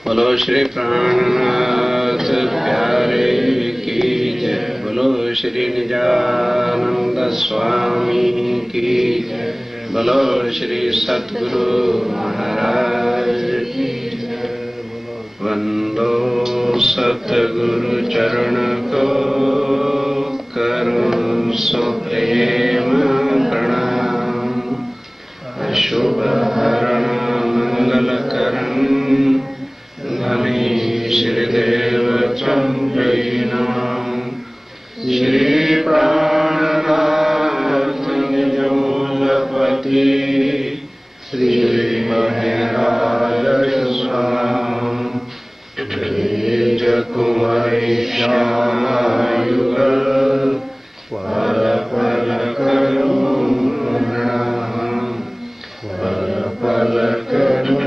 बोलो श्री प्राणनाथ प्यारे की जय। बोलो श्री निजानंद स्वामी की जय। बोलो श्री सद्गुरु महाराज की जय। वंदो सतगुरु चरण को करो सो प्रेम प्रणाम। शुभ हरण मंगल करण श्रीदेव चंद्रनाम श्री प्राणनाथ निजमूलपति श्री महराज स्वामी कुमारी श्यामायुगल पल पल करो प्रणाम। पल पल करो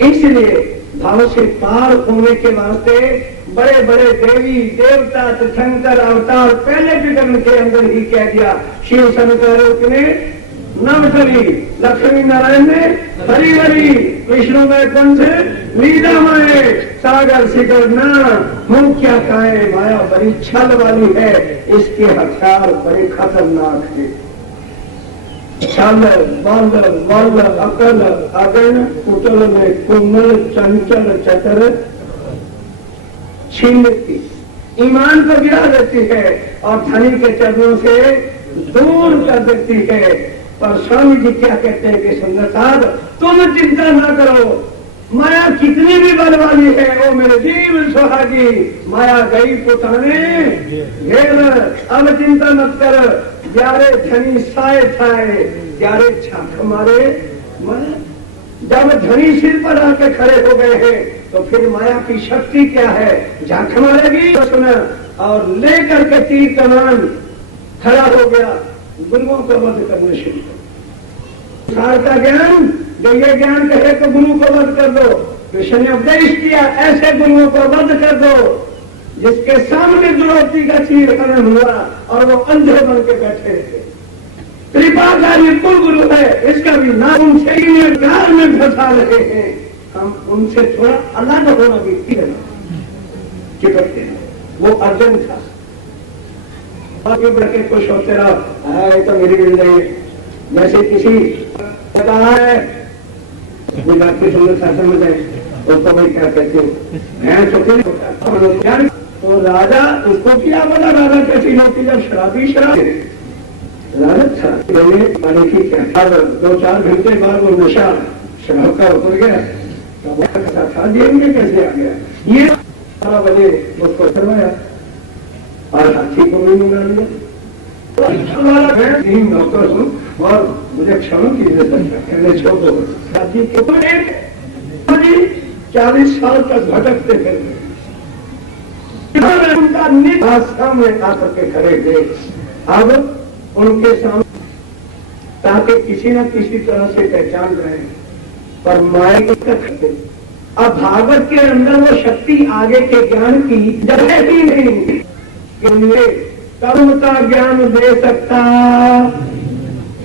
इसलिए भाव से पार होने के वास्ते बड़े बड़े देवी देवता तीर्थंकर अवतार पहले विग्रह के अंदर ही कह दिया। शिव शंकर ने नवसरी, लक्ष्मी नारायण ने हरि हरि, विष्णु में कंठ लीलामय, सागर शिखर ना मुख्या काए माया बड़ी छल वाली है, इसके हथियार बड़े खतरनाक है। छल बल बल अकल अगन कुटल में कुमल चंचल चतर छीन लेती, ईमान को गिरा देती है और धनी के चरणों से दूर कर देती है। पर स्वामी जी क्या कहते हैं कि सुंदर साहब तुम चिंता ना करो, माया कितनी भी बल वाली है वो मेरे जीव सुहागी, माया गई पुताने घेर, अब चिंता मत कर, ग्यारह धनी साए साए, ग्यारह छाख मारे। जब धनी सिर पर आके खड़े हो गए हैं तो फिर माया की शक्ति क्या है, झांक मारेगी और लेकर के तीर कमान खड़ा हो गया, गुरुओं को वध करने शुरू कर। का ज्ञान जो ये ज्ञान कहे तो गुरु को वध कर दो, कृष्ण ने उपदेश किया ऐसे गुरुओं को वध कर दो जिसके सामने द्रौपदी का चीर हरण हुआ और वो अंधे बन के बैठे थे। कृपाकारी कुल गुरु है, इसका भी नाम उनसे ही प्यार में फंसा रहे हैं, हम उनसे थोड़ा अलग होना भी चिपकते हैं। वो अर्जुन था, बाकी बड़के खुश होते रहो, तो मेरी मिल रही है। जैसे किसी कहा है बात की सुंदर शासन में जाए उसको मैं क्या कहती हूँ, तो राजा उसको क्या बोला, राजा कैसी होती जब शराबी शराब राजा था पानी की क्या, 2-4 घंटे बाद वो नशा शराब का उतर गया, था जेब कैसे आ गया, ये 12 बजे उसको करवाया और हाथी को भी मिला लिया। नौकर हूँ और मुझे क्षमा कीजिए कहने छोड़ दो, 40 साल तक भटकते थे, उनका निवास सामने आकर के खड़े थे। अब उनके सामने ताकि किसी न किसी तरह से पहचान रहे, पर माया करते। अब भागवत के अंदर वो शक्ति आगे के ज्ञान की जगह ही नहीं, कर्म का ज्ञान दे सकता।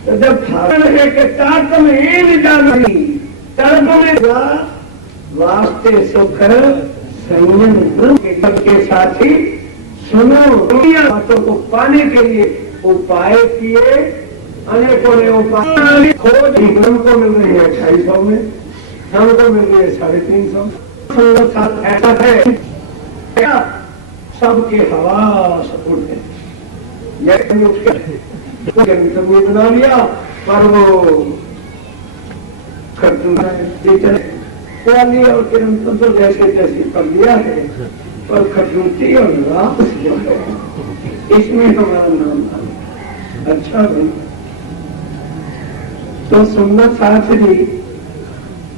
तो जब भागवत है कि कर्म में जानी, कर्म में वास्ते सुख संयम के साथ ही सुनो, बातों को पाने के लिए उपाय किए, अनेकों ने उपाय खोज हमको मिल रही है 250 में, हमको मिल रही है 350। ऐसा है सबके हवास उठे, बना लिया पर वो और किरण तो जैसे तैसे कर लिया है, पर खटूटी और रास जो है इसमें हमारा नाम था। अच्छा भाई, तो सुंदर शास्त्री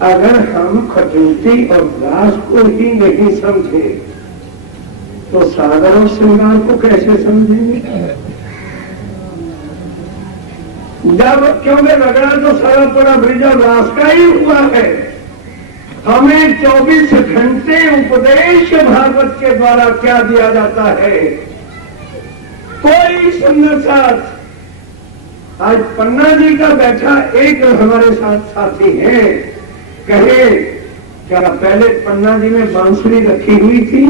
अगर हम खटूटी और रास को ही नहीं समझे तो साधारण श्रृंगार को कैसे समझेंगे? जब क्योंकि रगड़ा तो सारा पूरा ब्रिजल रास का ही हुआ है। हमें 24 घंटे उपदेश भागवत के द्वारा क्या दिया जाता है? कोई सुंदर साथ आज पन्ना जी का बैठा एक हमारे साथ साथी हैं, कहे क्या पहले पन्ना जी में बांसुरी रखी हुई थी,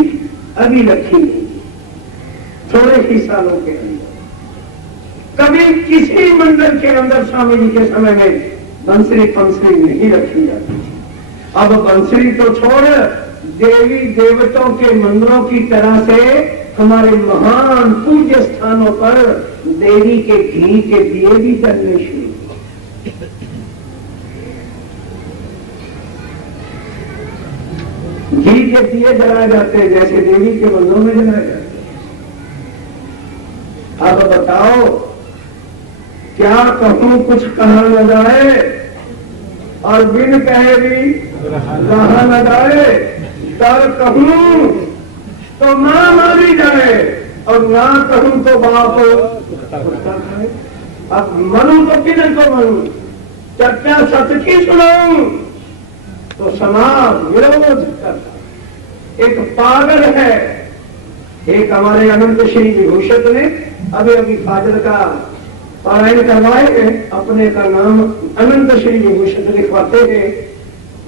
अभी रखी नहीं, थोड़े ही सालों के अंदर। कभी किसी मंदिर के अंदर स्वामी जी के समय में बंसरी पंसरी नहीं रखी जाती थी। अब बंसरी तो छोड़, देवी देवताओं के मंदिरों की तरह से हमारे महान पूज्य स्थानों पर देवी के घी के दिए भी जलने शुरू। घी के दिए जलाए जाते हैं जैसे देवी के मंदिरों में जलाए जाते हैं। अब बताओ, क्या कहूं कुछ कहा न जाए, और बिन कहे भी रहा न जाए। कर कहूं तो मां मारी जाए, और ना कहूं तो बाप कुत्ता खाए। अब मनू तो किधर को मनू, चर्चा सच की सुनाऊं तो समाज विरोध करता। एक पागल है, एक हमारे अनंत श्री विभूषण ने अभी फाजल का पारायण करवाए हैं, अपने का नाम अनंत श्री विभूषण लिखवाते हैं।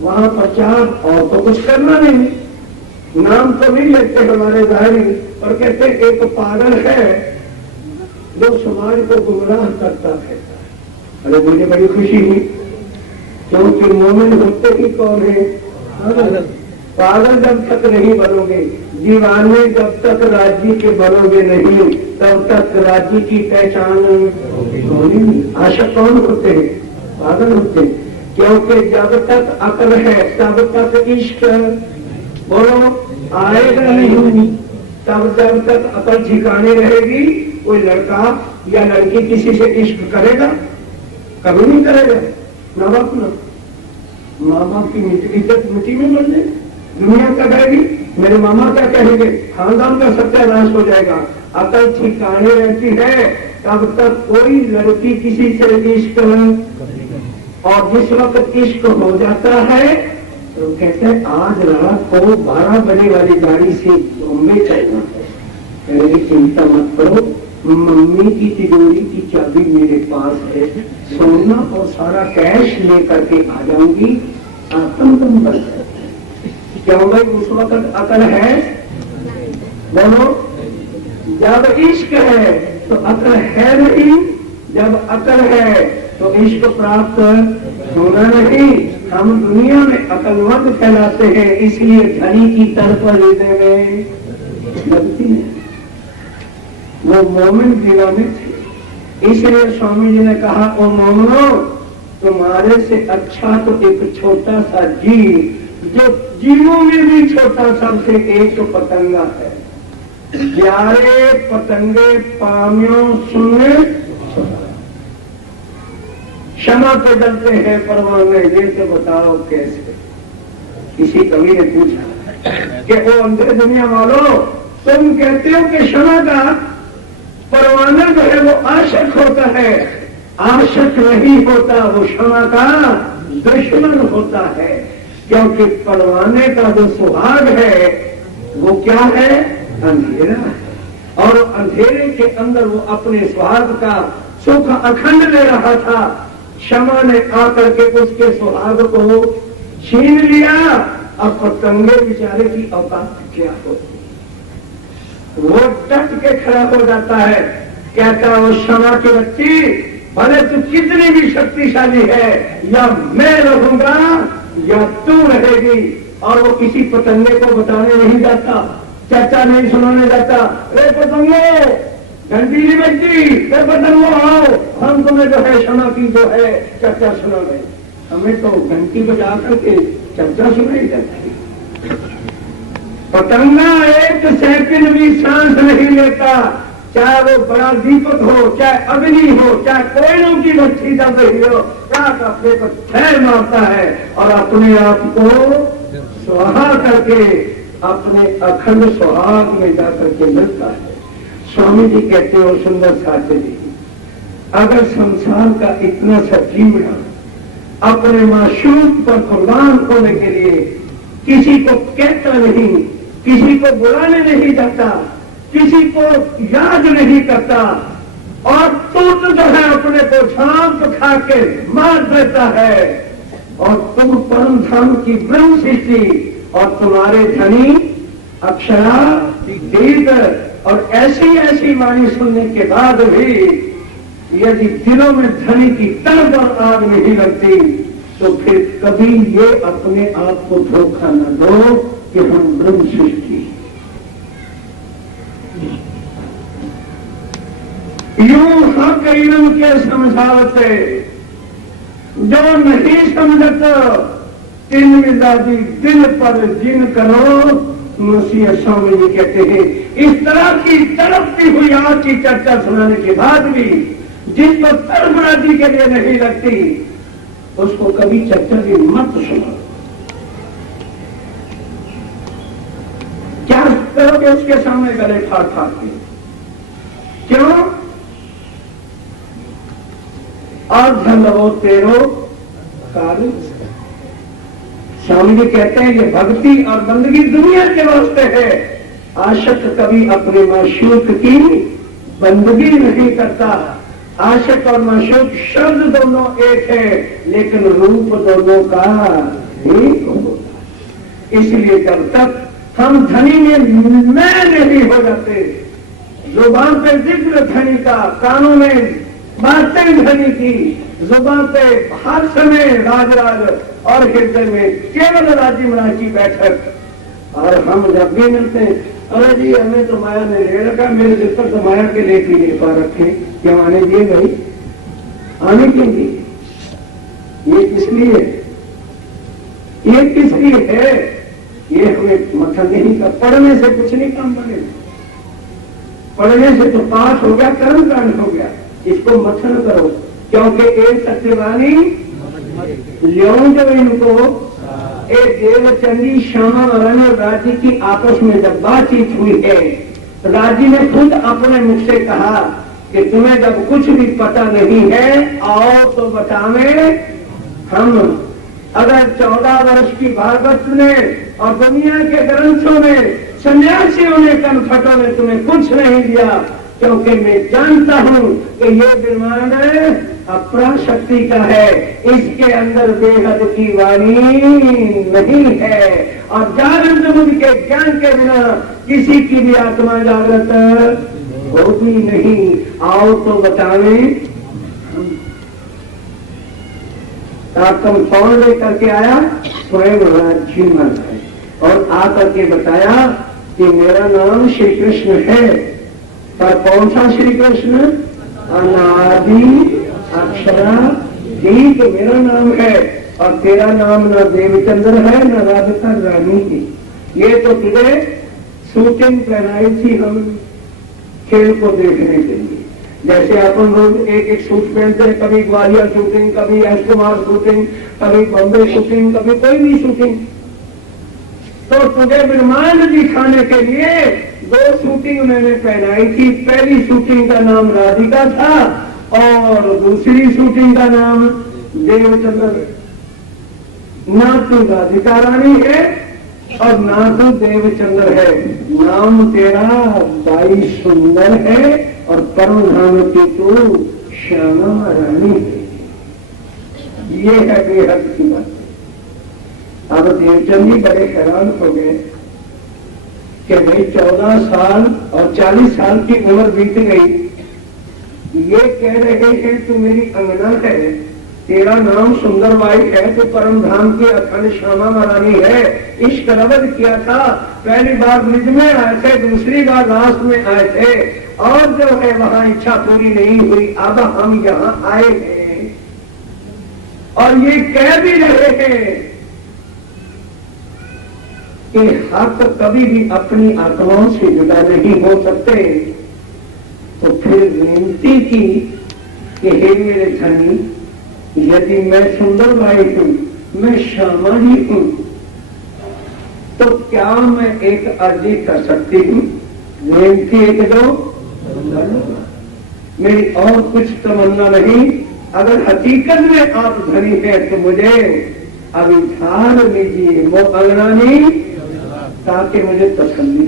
वहां प्रचार और तो कुछ करना नहीं, नाम तो नहीं लेते हमारे भाई, और कहते एक पागल है जो समाज को गुमराह करता रहता है। अरे मुझे बड़ी खुशी हुई, क्योंकि मोमिन होते ही कौन है? पागल जब तक नहीं बनोगे, दीवाने जब तक राज्य के बनोगे नहीं, तब तक राज्य की पहचान होगी। आशा कौन होते हैं? पागल होते हैं। क्योंकि जब तक अकल है तब तक इश्क बोलो आएगा नहीं। तब जब तक अकल ठिकाने रहेगी, कोई लड़का या लड़की किसी से इश्क करेगा? कभी नहीं करेगा। माँ बाप ना, माँ बाप की इज्जत मिट्टी में मिल जाए, दुनिया क्या कहेगी, मेरे मामा क्या कहेंगे, खानदान का सत्यानाश हो जाएगा। अकल ठिकाने रहती है तब तक कोई लड़की किसी से इश्क, और जिस वक्त इश्क हो जाता है तो कहते हैं आज रात को 12 बजे वाली गाड़ी से बॉम्बे चलना है। कहने चिंता मत करो, मम्मी की तिजोरी की चाबी मेरे पास है, सोना और सारा कैश लेकर के आ जाऊंगी, आत्मगम बन जाए। क्यों भाई उस वक्त अकल है? बोलो, जब इश्क है तो अकल है नहीं, जब अकल है तो इश्क प्राप्त होना नहीं। हम दुनिया में अकलमंद फैलाते हैं, इसलिए धनी की तरफ हृदय में लगती है। वो मोमिन दीवाने थे, इसलिए स्वामी जी ने कहा, ओ मोमनो, तुम्हारे से अच्छा तो एक छोटा सा जीव, जो जीवों में भी छोटा सबसे एक पतंगा है। प्यारे पतंगे पामियों सुने क्षमा पे डरते हैं परवाने, ये तो बताओ कैसे? किसी कवि ने पूछा कि वो अंधे दुनिया वालों, तुम कहते हो कि क्षमा का परवाना जो है वो आशिक होता है, आशिक नहीं होता, वो क्षमा का दुश्मन होता है। क्योंकि परवाने का जो सुहाग है वो क्या है? अंधेरा है, और अंधेरे के अंदर वो अपने सुहाग का सुख अखंड ले रहा था। क्षमा ने आकर के उसके सुहाग को छीन लिया। अब पतंगे बेचारे की औकात क्या होती, वो डट के खड़ा हो जाता है, कहता वो क्षमा की बच्ची, भले तू कितनी भी शक्तिशाली है, या मैं रहूंगा या तू रहेगी। और वो किसी पतंगे को बताने नहीं जाता, चर्चा नहीं सुनाने जाता। रे पतंगो, घंटी नहीं बजती, रे पतंगो आओ, हम तुम्हें जो है क्षमा की जो है चर्चा सुना रहे। हमें तो घंटी बजा करके चर्चा सुनाई जाती है। पतंगा एक सेकंड भी सांस नहीं लेता, चाहे वो बड़ा दीपक हो, चाहे अग्नि हो, चाहे कोयलों की भट्टी चल रही हो, रात अपने पर छह मारता है और अपने आप को सुहा करके अपने अखंड सुहाग में जाकर के मिलता है। स्वामी जी कहते हो सुंदर साथी जी, अगर संसार का इतना सजीवड़ा अपने मासूम पर कुर्बान होने के लिए किसी को कहता नहीं, किसी को बुलाने नहीं जाता, किसी को याद नहीं करता, और टूट जो है अपने को झांप खा के मार देता है, और तुम परम धाम की ब्रह्म सृष्टि और तुम्हारे धनी अक्षरा दीद और ऐसी ऐसी वाणी सुनने के बाद भी यदि दिलों में धनी की तलब और आग नहीं लगती, तो फिर कभी ये अपने आप को धोखा न दो कि हम ब्रह्म सृष्टि। यूं हक इल्म के समझावते जो नहीं समझत, तीन मिजाजी दिल पर जिन करो, मसीह स्वामी जी कहते हैं। इस तरह की तड़पती हुई आग की चर्चा सुनाने के बाद भी जिसको तरबराजी के लिए नहीं लगती, उसको कभी चर्चा भी मत सुनो। क्या करोगे उसके सामने गले फाड़ फाड़ के? क्यों? और धनवो तेरो कार्य। स्वामी जी कहते हैं ये भक्ति और बंदगी दुनिया के वास्ते है। आशिक कभी अपने माशूक की बंदगी नहीं करता। आशिक और माशूक शब्द दोनों एक है, लेकिन रूप दोनों का एक होता। इसलिए जब तक हम धनी में मैं नहीं हो जाते, जुबान पे जिक्र धनी का, कानों में बातें धनी की, जुबान पे हर समय राज और हृदय में केवल राजी महाराज की बैठक, और हम जब भी मिलते हैं, अरे जी हमें तो माया ने ले रखा, मेरे दिल पर तो माया के लेख ही नहीं पा रखे, क्यों आने दिए भाई? आने क्यों दिए? ये किस लिए? ये किस लिए है? ये हमें मथन नहीं कर। पढ़ने से कुछ नहीं काम बनेगा। पढ़ने से तो पाठ हो गया, कर्म कांड हो गया। इसको मथन करो, क्योंकि एक सत्यवानी ल्यों जो इनको एक देवचंदी श्यामा रानी और राजी की आपस में जब बातचीत हुई है, राजी ने खुद अपने मुख से कहा कि तुम्हें जब कुछ भी पता नहीं है, आओ तो बतावे हम। अगर 14 वर्ष की भागवत ने और दुनिया के ग्रंथों में सन्यासियों ने कनफटों ने तुम्हें कुछ नहीं दिया, क्योंकि मैं जानता हूं कि ये ब्रह्मांड अपरा शक्ति का है, इसके अंदर बेहद की वाणी नहीं है। और जागृत बुद्धि के ज्ञान के बिना किसी की भी आत्मा जागृत होती नहीं। आओ तो बतावे। तुम कौन लेकर के आया? स्वयं राज्य मन है, और आकर के बताया कि मेरा नाम श्री कृष्ण है। पर कौन सा श्री कृष्ण? अनादि अक्षरा दीप मेरा नाम है, और तेरा नाम न देवचंद्र है न राधिका रानी की। ये तो तुझे शूटिंग पहनाई थी हम खेल को देखने के लिए। जैसे अपन रोज एक एक सूट पहनते हैं, कभी ग्वालियर शूटिंग, कभी एस कुमार शूटिंग, कभी बॉम्बे शूटिंग, कभी कोई भी शूटिंग। तो तुझे ब्रह्मांड दिखाने के लिए 2 शूटिंग मैंने पहनाई थी। पहली शूटिंग का नाम राधिका था और दूसरी शूटिंग का नाम देवचंद्र। ना तो राधिका रानी है और ना तो देवचंद्र है। नाम तेरा बाई सुंदर है और परम धाम की तो श्यामा रानी है। ये है बेहद की बात। अब देवचंद जी बड़े हैरान हो गए कि भाई 14 साल और 40 साल की उम्र बीत गई, ये कह रहे हैं तू मेरी अंगना है, तेरा नाम सुंदरबाई है, तो परम धाम की अखंड श्यामा महारानी है। इश्क रबद किया था, पहली बार ब्रिज में आए थे, दूसरी बार रास में आए थे, और जो है वहां इच्छा पूरी नहीं हुई, अब हम यहाँ आए हैं। और ये कह भी रहे हैं कि हक कभी भी अपनी आत्माओं से जुदा नहीं हो सकते। तो फिर विनती की कि हे मेरे धनी, यदि मैं सुंदर भाई हूं, मैं श्यामा जी हूं, तो क्या मैं एक अर्जी कर सकती हूं? विनती एक दो, मेरी और कुछ तमन्ना नहीं। अगर हकीकत में आप धनी है तो मुझे अभी धार लीजिए वो अंगना नहीं, ताकि मुझे तसल्ली।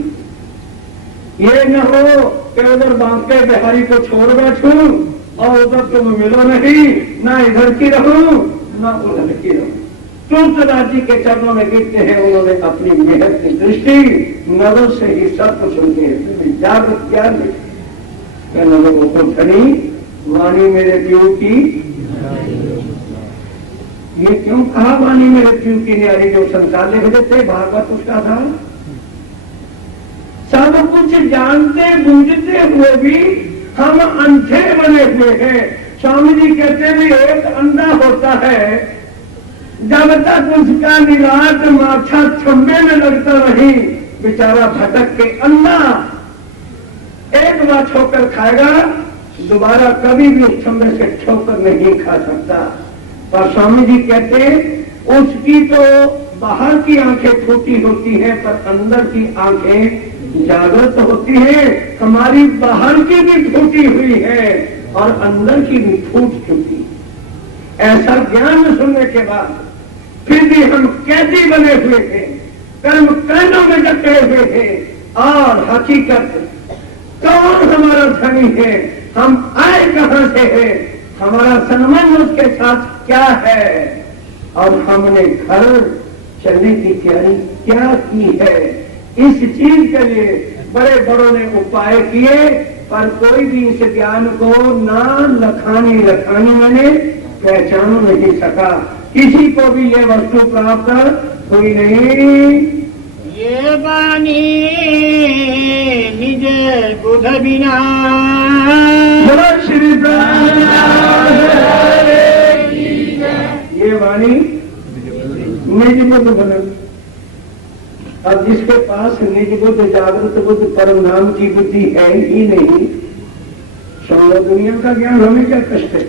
ये न हो कि उधर बांके बिहारी को छोड़ बैठूं और उधर तुम मिलो नहीं, ना इधर की रहूं ना उधर की रहूं। तुलसीदास जी के चरणों में गिरते हैं, उन्होंने अपनी मेहनत की दृष्टि नरों से ही सब कुछ उनके जागृत ज्ञान लोगों को धनी वाणी मेरे पीऊ की। ये क्यों कहा वाणी मेरे पीऊ की न्यारी, जो संसार ले भेजे भागवत उसका था। सब कुछ जानते बूझते हुए भी हम अंधे बने हुए हैं। स्वामी जी कहते भी एक अंधा होता है, जब तक उसका निराट माथा छम्बे में लगता नहीं, बेचारा भटक के अंधा एक बार ठोकर खाएगा, दोबारा कभी भी उस छम्बे से ठोकर नहीं खा सकता। पर स्वामी जी कहते उसकी तो बाहर की आंखें छोटी होती हैं, पर अंदर की आंखें जागृत होती है। हमारी बाहर की भी फूटी हुई है और अंदर की भी फूट चुकी। ऐसा ज्ञान सुनने के बाद फिर भी हम कैदी बने हुए थे, कर्म कांडों में डटे हुए थे, और हकीकत कौन हमारा धनी है, हम आए कहां से है, हमारा संबंध उसके साथ क्या है, और हमने घर चलने की तैयारी क्या की है। इस चीज के लिए बड़े बड़ों ने उपाय किए, पर कोई भी इस ज्ञान को ना लखानी रखानी मैंने पहचान नहीं सका। किसी को भी ये वस्तु प्राप्त हुई नहीं। ये वाणी निज बुध बिना श्री ये वाणी निज बुद्ध बना। अब जिसके पास निज बुद्ध, जागृत बुद्ध, परम नाम की बुद्धि है ही नहीं, समझो दुनिया का ज्ञान हमें क्या कष्ट है।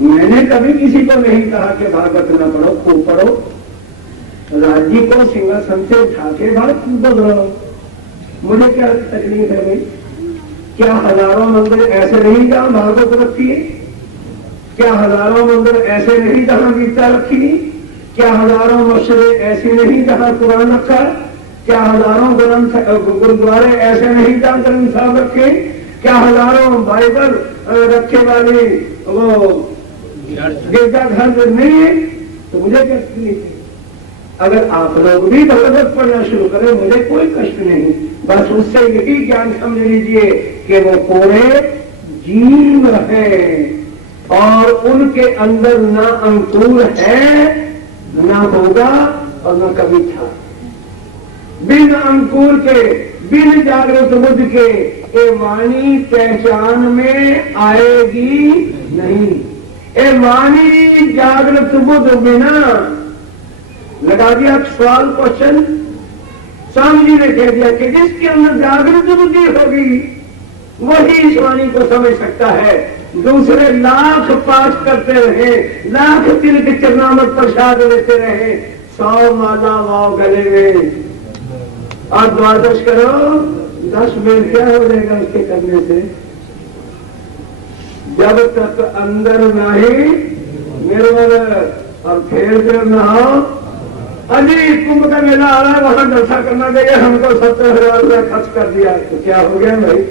मैंने कभी किसी को नहीं कहा कि भागवत न पढ़ो, खूब पढ़ो, राज्य को सिंहासन से उठा के भाग बदलो, मुझे क्या तकलीफ है भाई। क्या हजारों मंदिर ऐसे नहीं जहां भागवत रखी है? क्या हजारों मंदिर ऐसे नहीं जहां गीता रखी? क्या हजारों मस्जिदें ऐसी नहीं जहां कुरान रखा? क्या हजारों ग्रंथ गुरुद्वारे ऐसे नहीं जहां ग्रंथ साहब रखे? क्या हजारों बाइबल रखे वाले वो गिरजाघर नहीं है? तो मुझे क्या तकलीफ है? अगर आप लोग भी भगवत पढ़ना शुरू करें, मुझे कोई कष्ट नहीं। बस उससे यही ज्ञान समझ लीजिए कि वो पूरे जीव है और उनके अंदर न अंकुर है, न होगा और न कभी था। बिन अंकुर के, बिन जागृत बुद्ध के ये वाणी पहचान में आएगी नहीं। ये वाणी जागृत बुद्ध बिना, लगा दिया सवाल क्वेश्चन, स्वामी जी ने कह दिया कि जिसके अंदर जागृत बुद्धि होगी वही इस वाणी को समझ सकता है। दूसरे लाख पाठ करते रहे, लाख तिलक चरणामत प्रसाद लेते रहे, 100 माला वाव गले में, और द्वादश करो, 10 बेर क्या हो जाएगा उसके करने से? जब तक अंदर नहीं निर्मल और फेर न हो। अजी कुंभ का मेला आ रहा है, वहां जलसा करना चाहिए, हमको 70,000 रुपया खर्च कर दिया, तो क्या हो गया भाई?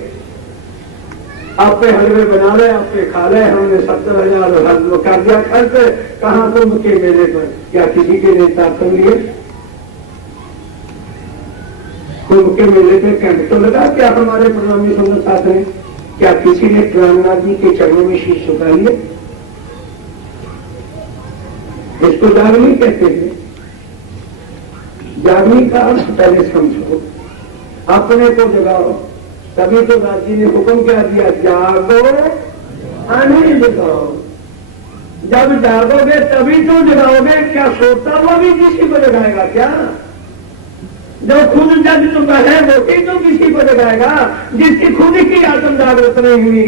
आपके हलवे बना ले, आपके खा ले, हमने 70,000 कर दिया खर्च। कहाँ कुंभ के मेले पर? क्या किसी के नेता कर लिए? कुंभ के मेले पे कैंप तो लगा क्या हमारे प्रणामी सुंदर साथ ने? क्या किसी ने प्रहलाद जी के चरणों में शीश झुका लिए? इसको जागनी कहते हैं। जागनी का अर्थ पहले समझो, अपने को जगाओ। तभी तो राजी ने हुक्म क्या दिया, जागो आने जगाओ। जब जागोगे तभी तो जगाओगे। क्या सोता हुआ भी किसी को जगाएगा क्या? जो खुद जग चुका है वो ही तो किसी को जगाएगा, जिसकी खुद की आत्म जागृत नहीं हुई,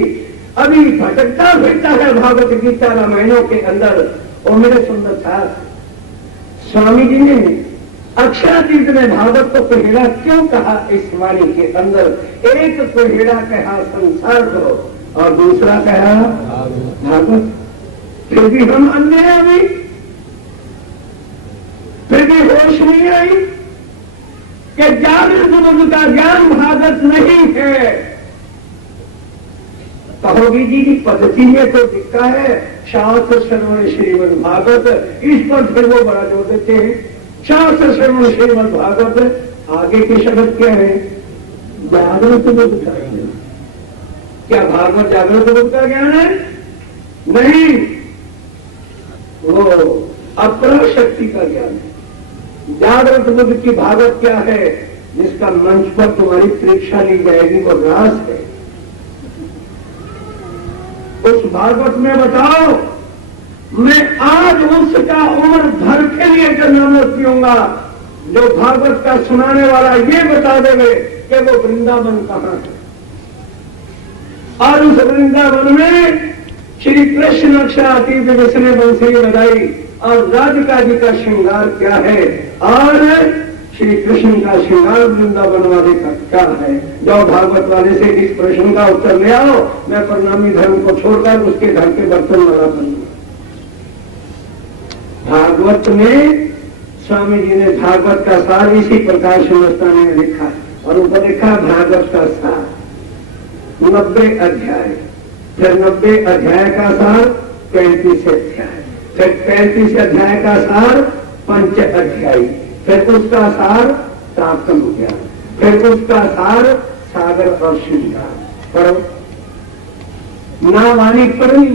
अभी भटकता फिरता है भागवत गीता रामायणों के अंदर। और मेरे सुंदर था स्वामी जी ने अक्षरातीत में भागवत को कोहेड़ा क्यों कहा? इस वाणी के अंदर एक कोहेड़ा कहा संसार को और दूसरा कहा भागवत। फिर भी हम अंधे हैं, अभी फिर भी होश नहीं आई कि जागृत बुद्ध का ज्ञान भागवत नहीं है। कहोगी जी की पद्धति में तो दिक्का है शास्त्र श्रवण श्रीमद् भागवत, इस पर फिर वो बड़ा जोर देते हैं। शास्त्र श्रवण श्रीमद् भागवत, आगे के शब्द क्या है? जागृत बुद्ध का ज्ञान। क्या भागवत जागृत बुद्ध का ज्ञान है? नहीं, वो अपरा शक्ति का ज्ञान है। जागृत बुद्ध की भागवत क्या है? जिसका मंच पर तुम्हारी परीक्षा ली जाएगी, वो रास है। उस भागवत में बताओ, मैं आज उसका उम्र भर के लिए जन्म पीऊंगा जो भागवत का सुनाने वाला ये बता देवे कि वो वृंदावन कहाँ है। और उस वृंदावन में श्री कृष्ण अक्षराती दिवस ने बंसरी बजाई और राधिका जी का श्रृंगार क्या है और श्री कृष्ण का श्रृंगार वृंदावन वाले का क्या है। जाओ भागवत वाले से इस प्रश्न का उत्तर ले आओ, मैं प्रणामी धर्म को छोड़कर उसके घर के बर्तन वाला बनूंगा। भागवत में स्वामी जी ने भागवत का सार इसी प्रकार श्रीमस्तानी में लिखा है और ऊपर लिखा भागवत का सार 90 अध्याय, फिर 90 अध्याय का सार 35 अध्याय, फिर 35 अध्याय का सार 5 अध्याय, फिर उसका सार साप्तम ज्ञान, फिर उसका सार सागर और श्रृंगार। पढ़ो, ना वाणी पढ़ी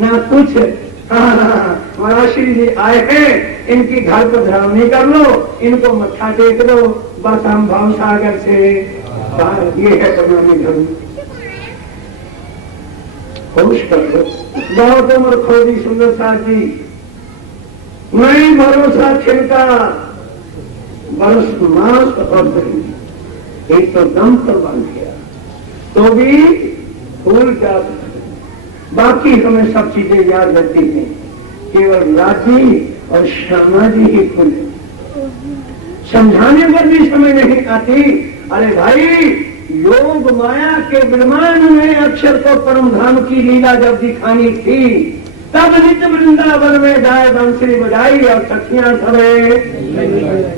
ना कुछ। महाराष्ट्री जी आए हैं, इनकी घर पर धरावनी कर लो, इनको मत्था टेक लो, बस हम भाव सागर से ये है प्रणामी धर्म। खुश कर दो। बहुत उम्र खोजी सुंदर साथ जी, नहीं भरोसा छिड़का बरस मास और दही, एक तो दम पर बांध गया तो भी भूल जाता, बाकी हमें सब चीजें याद रहती हैं, केवल राजी और श्यामा जी ही खुले। समझाने पर भी समय नहीं आती। अरे भाई, योग माया के विमान में अक्षर को परम धाम की लीला जब दिखानी थी, तब नित्य वृंदावन में जाए बांसुरी बजाई और सखियां सबे।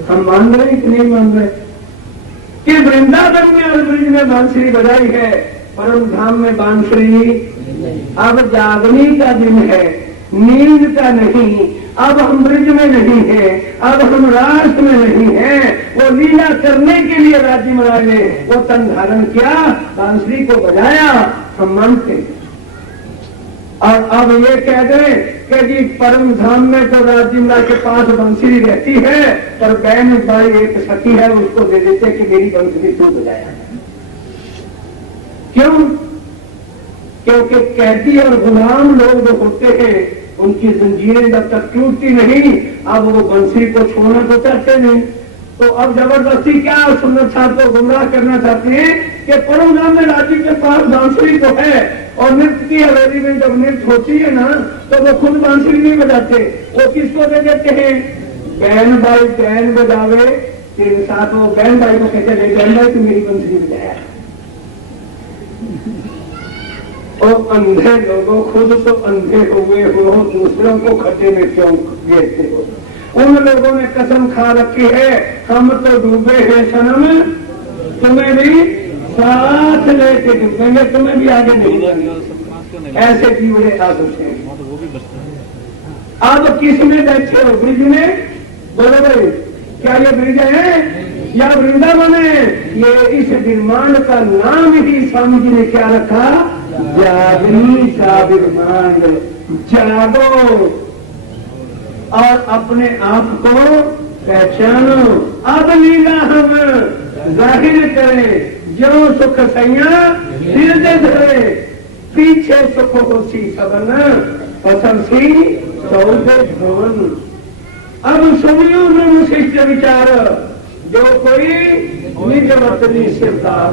हम मान रहे कि नहीं मान रहे कि वृंदावन में और ब्रिज में बांसुरी बजाई है, परम धाम में बांसुरी। अब जागने का दिन है, नींद का नहीं। अब हम ब्रिज में नहीं है, अब हम राष्ट्र में नहीं है। वो लीला करने के लिए राज्य महाराज ने वो तन धारण किया, बांसुरी को बजाया, हम मानते हैं। और अब ये कह दे कि जी परम धाम में तो राज्य महाराज के पास बांसुरी रहती है, पर बहन भाई एक सखी है, उसको दे देते कि मेरी बांसुरी तू बजाया। क्यों? क्योंकि कैदी और गुलाम लोग जो होते हैं, उनकी जंजीरें जब तक टूटती नहीं, अब वो बंसरी को छोड़ना तो चाहते नहीं। तो अब जबरदस्ती क्या सुंदर साहब को गुमराह करना चाहते हैं कि परम धाम में राज्य के पास बांसुरी तो है, और नृत्य की हवेली में जब नृत्य होती है ना, तो वो खुद बांसुरी नहीं बजाते, वो किसको दे देते हैं? बहन भाई बहन बजावे तेरे साथ, वो बहन भाई को कहते हैं बहन भाई तू मेरी बांसुरी बजाया। और अंधे लोगों, खुद तो अंधे हुए हो, दूसरों को खड्डे में क्यों गिरते हो? उन लोगों ने कसम खा रखी है, हम तो डूबे हैं सनम, तुम्हें भी साथ लेके डूबेंगे, तुम्हें भी आगे नहीं जाएंगे। ऐसे जीवड़े आदत हैं। अब किस में बैठे हो? ब्रिज में? बोलो भाई, क्या ये ब्रिज है या वृंदावन है? ये इस निर्माण का नाम ही स्वामी जी ने क्या रखा? जागनी का विमान। जागो और अपने आप को पहचानो। अब लीला हम जाहिर करें, जो सुख सैया दिल दे धरे, पीछे सुख होसी सबन, पसंद सी चौदह भवन। अब सुनियो न विशिष्ट विचार, जो कोई निज वतनी सिरदार।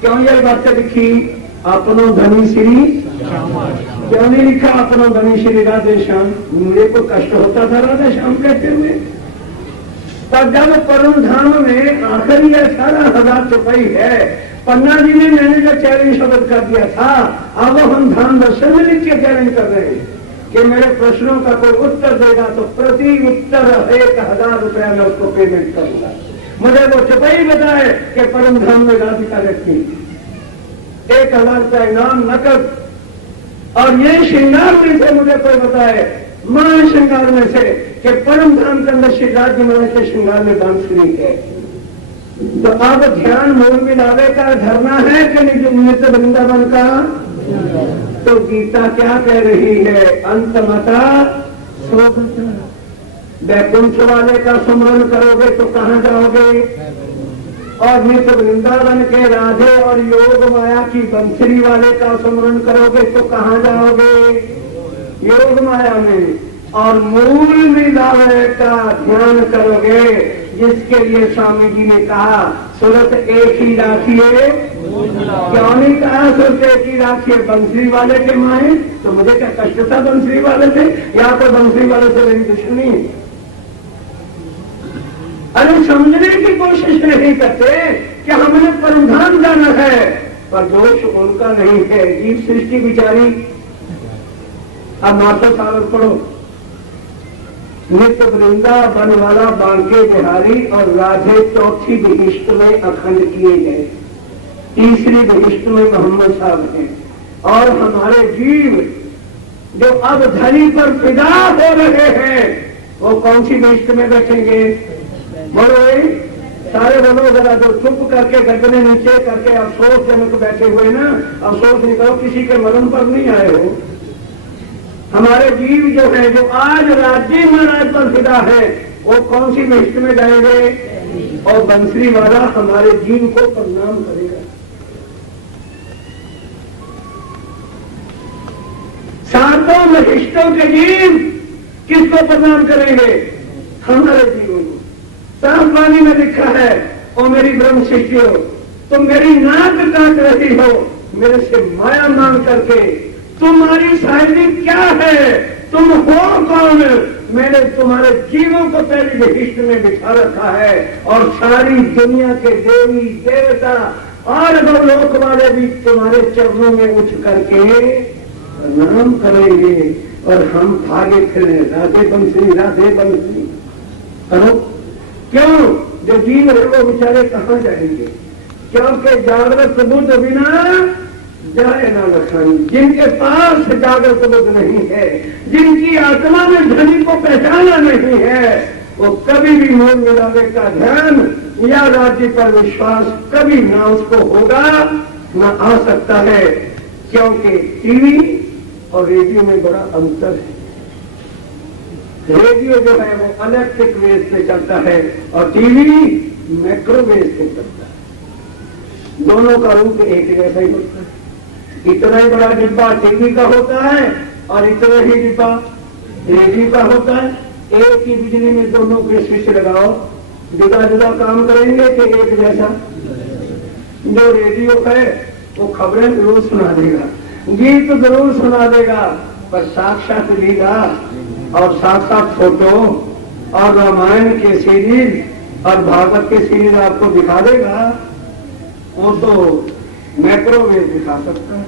क्यों ये बात लिखी? अपनो धनी श्री, क्यों नहीं लिखा अपनो धनी श्री राधे श्याम? मेरे को कष्ट होता था राधे श्याम कहते हुए। पर जब परम धाम में आखिर यह सारा हजार चुपाई है, पन्ना जी ने मैंने जो चैलेंज शब्द कर दिया था, अब हम धाम दर्शन में लिख के चैलेंज कर रहे हैं कि मेरे प्रश्नों का कोई उत्तर देगा तो प्रति उत्तर 1000 रुपया मैं उसको पेमेंट करूंगा। मुझे वो चुपाई बताए कि परम धाम में राधिका रहती, 10,000 रुपया इनाम नकद। और ये श्रृंगार में से मुझे कोई बताए, महान श्रृंगार में से, कि परम धाम के अंदर श्री राज जी महाराज के श्रृंगार में बांसुरी है। तो अब ध्यान मूल मिलावे का धरना है कि नित्य वृंदावन का। तो गीता क्या कह रही है? अंतमता सोगता। वैकुंठ वाले का सुमरन करोगे तो कहां जाओगे? और नित्य वृंदावन के राधे और योग माया की बंसरी वाले का सुमरन करोगे तो कहां जाओगे? योग माया में। और मूल मिलावे का ध्यान करोगे, जिसके लिए स्वामी जी ने कहा सूरत एक ही राखिए। क्यों नहीं कहा सूरत एक ही राखिए? बंसरी वाले के माए तो मुझे क्या कष्ट था बंसरी वाले से, या तो बंसरी वाले से मेरी दुश्मनी। अरे समझने की कोशिश नहीं करते कि हमने परमधाम जाना है, पर दोष उनका नहीं है, जीव सृष्टि बिचारी। अब माता सागर पढ़ो। नित्य वृंदावन वाला बांके बिहारी और राधे चौथी बहिष्ट में अखंड किए गए, तीसरी बहिष्ट में मोहम्मद साहब हैं। और हमारे जीव जो अब धनी पर फिदा हो रहे हैं, वो कौन सी बहिष्ट में बैठेंगे? बोलो सारे बोलो जरा, जो चुप करके गर्दने नीचे करके अफसोसजनक बैठे हुए ना, अफसोस नहीं करो, किसी के मरण पर नहीं आए हो। हमारे जीव जो है, जो आज राज्य महाराज पर फिदा है, वो कौन सी बहिष्ट में जाएंगे? और बंसरी वाला हमारे जीव को प्रणाम करेगा। सातों बहिष्टों के जीव किसको प्रणाम करेंगे? हमारे जीवों को। साफ वाणी में लिखा है, ओ मेरी ब्रह्म शिष्यो, तुम मेरी नाक काट रही हो मेरे से माया मांग करके। तुम्हारी शायरी क्या है? तुम हो कौन? मैंने तुम्हारे जीवों को पहले बहिष्ट में बिठा रखा है, और सारी दुनिया के देवी देवता और लोक वाले भी तुम्हारे चरणों में उठ करके प्रणाम करेंगे, और हम भागे फिरे राधे बंसरी राधे बंसरी करो। क्यों? जो जीव है वो बेचारे कहाँ जाएंगे? क्योंकि जागृत बुद्ध बिना जाए ना लखानी। जिनके पास जागृत बुद्ध नहीं है, जिनकी आत्मा में धनी को पहचाना नहीं है, वो कभी भी मूल मिलावे का ध्यान या राज्य पर विश्वास कभी ना उसको होगा ना आ सकता है। क्योंकि टीवी और रेडियो में बड़ा अंतर है। रेडियो जो है वो इलेक्ट्रिक वेव से चलता है, और टीवी माइक्रोवेव से चलता है। दोनों का रूप एक जैसा ही होता है। इतना ही बड़ा डिब्बा टीवी का होता है, और इतना ही डिब्बा रेडियो का होता है। एक ही बिजली में दोनों के स्विच लगाओ, जुदा जुदा काम करेंगे कि एक जैसा? जो रेडियो है वो खबरें जरूर सुना देगा, गीत जरूर सुना देगा, पर साक्षात लीला और साक्षात फोटो और रामायण के सीरीज और भागवत के सीरीज आपको दिखा देगा, वो तो माइक्रोवेव दिखा सकता है।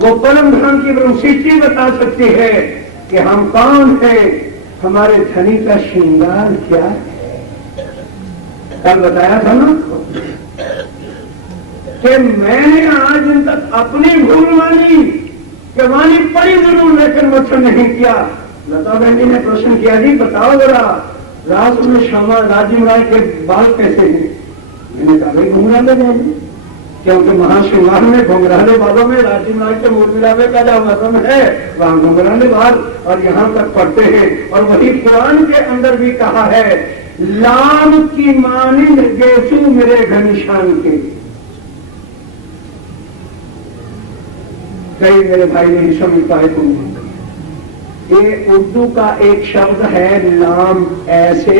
वो परम धाम की ब्रह्म सृष्टि बता सकती है कि हम कौन है, हमारे धनी का श्रृंगार क्या है। कल बताया था ना कि मैंने आज दिन तक अपनी भूल मानी, कि वाणी पढ़ी जरूर लेकिन मच्छर नहीं किया। लता बहन जी ने प्रश्न किया, जी बताओ जरा रास में श्यामा राजीव राय के बाल कैसे हैं? मैंने कहा भाई घुंघराले जाएंगे, क्योंकि महाश्रृंगार में घुंघराले बालों में राजीव राय के मूल मिलावे का जो मौसम है वहां घुंघराले बाल और यहाँ तक पड़ते हैं। और वही कुरान के अंदर भी कहा है, लाम की मानिंद गेसू मेरे घनिशान के। कई मेरे भाई नहीं समझ पाए तुम। ये उर्दू का एक शब्द है लाम, ऐसे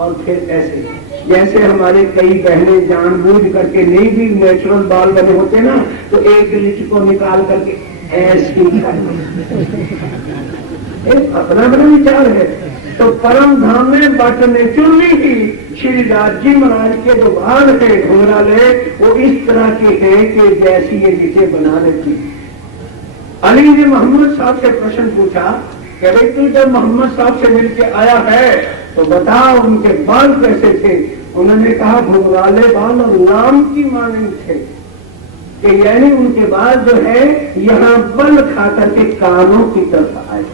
और फिर ऐसे। जैसे हमारे कई बहनें जानबूझ करके नहीं भी नेचुरल बाल बने होते ना, तो एक लिट को निकाल करके ऐसे एक अपना बड़ा विचार है। तो परम धाम में बट नेचुरली ही श्री राज जी महाराज के जो बाल है घुंघराले, वो इस तरह के हैं कि जैसी ये लिटे बना लेती है। अली ने मोहम्मद साहब से प्रश्न पूछा कि भाई तू जब मोहम्मद साहब से मिलके आया है तो बताओ उनके बाल कैसे थे? उन्होंने कहा घुंघराले बाल और नाम की मानिंद थे। कि यानी उनके बाद जो है यहाँ बल खाकर के कानों की तरफ आए।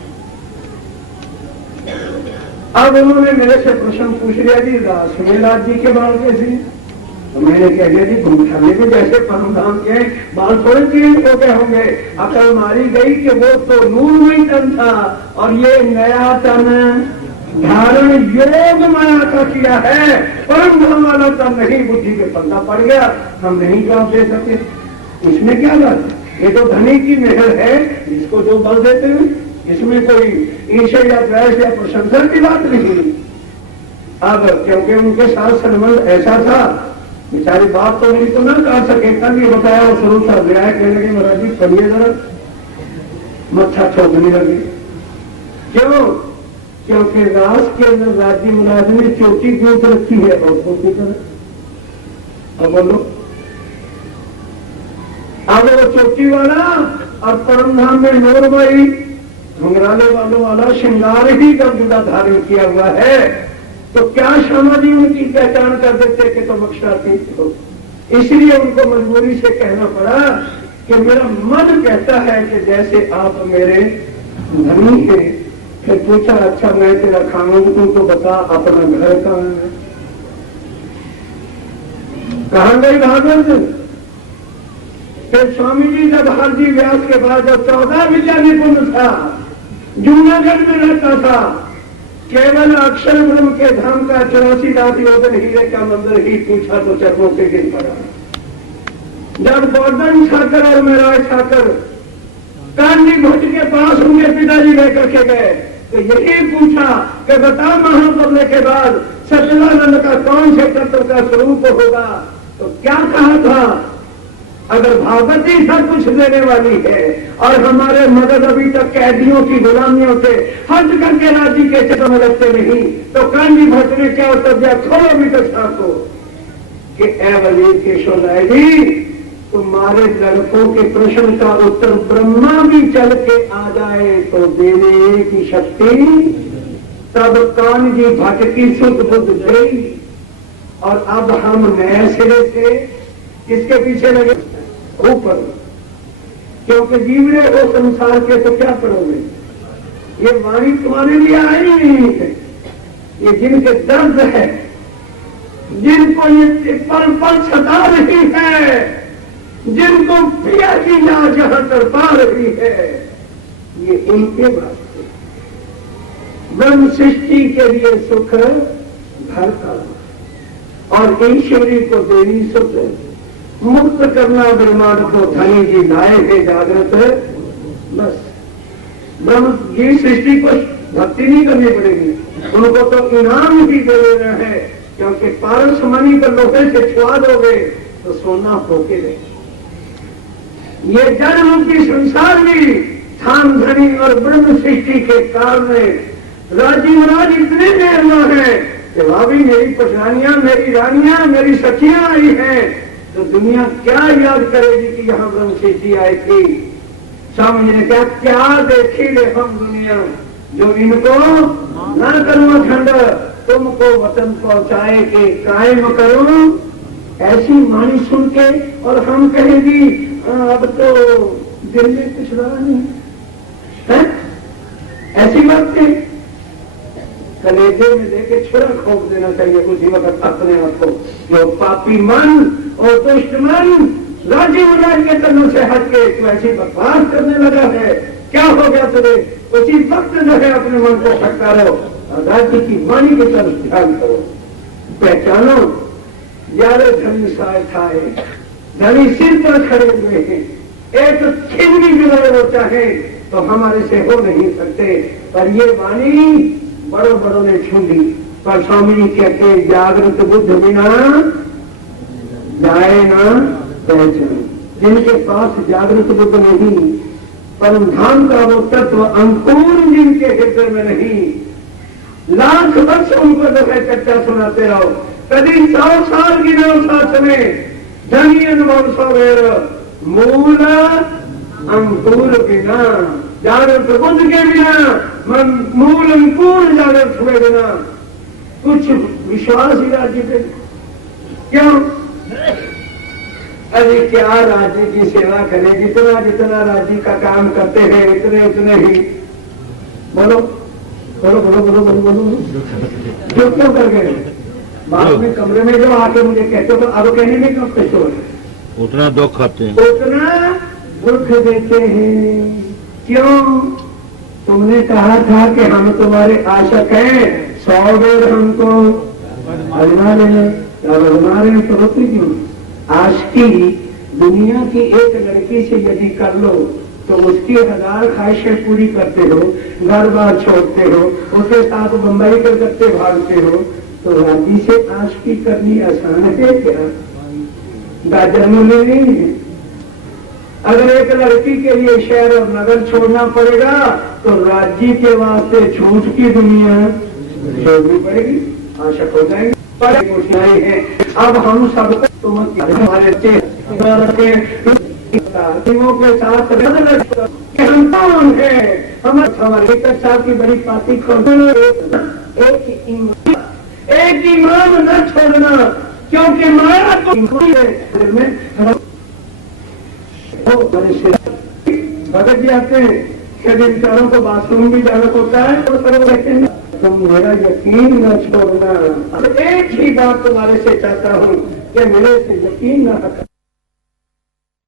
अब उन्होंने मेरे से प्रश्न पूछ लिया जी रासमेलाज जी के बाल कैसे, तो मैंने कह दिया जी घुमठाने के जैसे परमधाम के बाल थोड़े चेंज हो गए होंगे। अकल मारी गई कि वो तो नूरमय तन था और ये नया तन धारण योग माया का किया है, परमधाम वाला तन नहीं, बुद्धि पे पर्दा पड़ गया, हम नहीं जवाब दे सके। इसमें क्या बात है, ये तो धनी की मेहर है, जिसको जो बल देते हैं, इसमें कोई ईर्ष्या या द्वेष या प्रशंसा की बात नहीं। अब क्योंकि उनके साथ संबंध ऐसा था, बेचारी बात तो मेरी तो ना कर सके, कल ये बताया वो शुरू था गया है, कहने लगे महाराज जी पढ़िए जरा, मच्छा छोड़ने लगे। क्यों? क्योंकि रास के अंदर राज्य महाराज ने चोटी गूंथ रखी है औरतों की तरह। अब बोलो, अब वो चोटी वाला और परमधाम में नूरमयी घुंघराले वालों वाला श्रृंगार ही गंभीरता धारण किया हुआ है, तो क्या श्यामा जी उनकी पहचान कर देते कि तुम अक्षरातीत हो। इसलिए उनको मजबूरी से कहना पड़ा कि मेरा मन कहता है कि जैसे आप मेरे धनी हैं। फिर पूछा अच्छा मैं तेरा खाऊंगा, तुम तो बता अपना घर कहाँ है, कहाँ गई भागवत। फिर स्वामी जी जब हरजी व्यास के बाद जब 14 विद्या निपुण था, जूनागढ़ में रहता था, केवल अक्षर ब्रह्म के धाम का 84 लाख योजन हीरे का मंदिर ही पूछा तो चरणों से गिर पड़ा। जब गोवर्धन ठाकर और मेरा ठाकर कांडी भट्ट के पास उनके पिताजी लेकर के गए तो यही पूछा कि बता महाप्रलय के बाद सच्चिदानंद का कौन से तत्व का स्वरूप होगा, तो क्या कहा था, अगर भागवती सब कुछ देने वाली है और हमारे मदद अभी तक कैदियों की गुलामियों से हट करके राज्य के चक्कर में लगते नहीं, तो कांडी भट्ट ने क्या उत्तर दिया, खोलो अभी तक को कि एवली केशव राय जी तुम्हारे लड़कों के प्रश्न का उत्तर ब्रह्मा भी चल के आ जाए तो देने की शक्ति तब कानजी भट्ट की शुद्ध बुद्ध गई। और अब हम नए सिरे से किसके पीछे लगे, ऊपर, क्योंकि जीवरे हो संसार के तो क्या करोगे, ये वाणी तुम्हारे लिए आई नहीं है, ये जिनके दर्द है, जिनको ये पल पल सता रही है, जिनको प्रिया की ना जहां तड़पा रही है, ये इनके वास्ते ब्रह्म सृष्टि के लिए सुख घर का और ईश्वरी को देवी सुख मुक्त करना ब्रह्मांड को धनी जी लाए थे जागृत। बस ब्रह्म की सृष्टि को भक्ति नहीं करनी पड़ेगी, उनको तो इनाम ही दे देना है, क्योंकि पारस मणि को लोहे से छुआ दोगे तो सोना होके रहेगा। ये जन्म की संसार में धाम धनी और ब्रह्म सृष्टि के काल में राजीव राज इतने देर में है कि भाभी मेरी पटरानियां, मेरी रानियां, मेरी सखियां आई हैं, तो दुनिया क्या याद करेगी कि यहाँ ब्रह्म सृष्टि आई थी। स्वामी ने क्या क्या देखी रे हम दुनिया, जो इनको न करूँ खंड तुमको वतन पहुंचाए के कायम करूं, ऐसी वाणी सुन के और हम कहेंगी अब तो दिल में कुछ रहा नहीं है, ऐसी बात है। कलेजे में लेके छुरा खोप देना चाहिए उसी वक्त अपने आप को, जो पापी मन और दुष्ट मन राजीव राज के तनों से हट के तो ऐसी बकवास करने लगा है, क्या हो गया तुम्हें, उसी वक्त जो है अपने मन को फटकारो और राज्य की वाणी की तरफ ध्यान करो, पहचानो यारे धनी साय थाए, धनी सिर पर खड़े हुए हैं, एक खिलनी भी वो चाहे तो हमारे से हो नहीं सकते, पर ये वाणी बड़ों बड़ों ने छू ली। पर स्वामी जी कहते जागृत बुद्ध बिना जाए ना पहचान, जिनके पास जागृत बुद्ध नहीं, परम धाम का वो तत्व अंकुर जिनके हृदय में नहीं, लाख वर्ष उनको जो है चर्चा सुनाते रहो, कभी 100 साल की नौ साथ में धनी अनुभव सवेर मूल अंकुर बिना, जागृत बुद्ध के बिना, मूल अंकुर जागृत हुए बिना कुछ विश्वास ही राज्य पे क्यों। अरे क्या राज्य की सेवा करें, जितना जितना राज्य का काम करते हैं इतने उतने ही बोलो बोलो बोलो बोलो बोलो बोलो जो क्यों कर गए बाद में कमरे में जो आके मुझे कहते हो तो अब कहने में कब कैसे हो रहे उतना दुख खाते हैं, उतना दुख देते हैं। क्यों? तुमने कहा था कि हम तुम्हारे आशक हैं, 100 बेर हमको बजना लेने या बजना रहे तो रोते क्यों? आशिकी दुनिया की एक लड़की से यदि कर लो तो उसकी 1000 ख्वाहिशें पूरी करते हो, घर बार छोड़ते हो, उसके साथ बंबई कलकत्ते भागते हो, तो राजी से आशिकी करनी आसान है क्या? गाजर मूल्य नहीं है। अगर एक लड़की के लिए शहर और नगर छोड़ना पड़ेगा तो राज्य के वास्ते झूठ की दुनिया छोड़नी पड़ेगी, आशक हो जाएंगे। पर घोषणाएं हैं अब हम सबको तुम हमारे के साथ कि हम कौन है, हमारे कक्षा की बड़ी पार्टी कौन, एक ईमान न छोड़ना, क्योंकि माया तो में भगत जी आते हैं कि बेचारों को बाथरूम भी जाना होता है तो सब कहते हैं तुम मेरा यकीन न छोड़ना। एक ही बात तुम्हारे से चाहता हूँ कि मेरे से यकीन न हटा।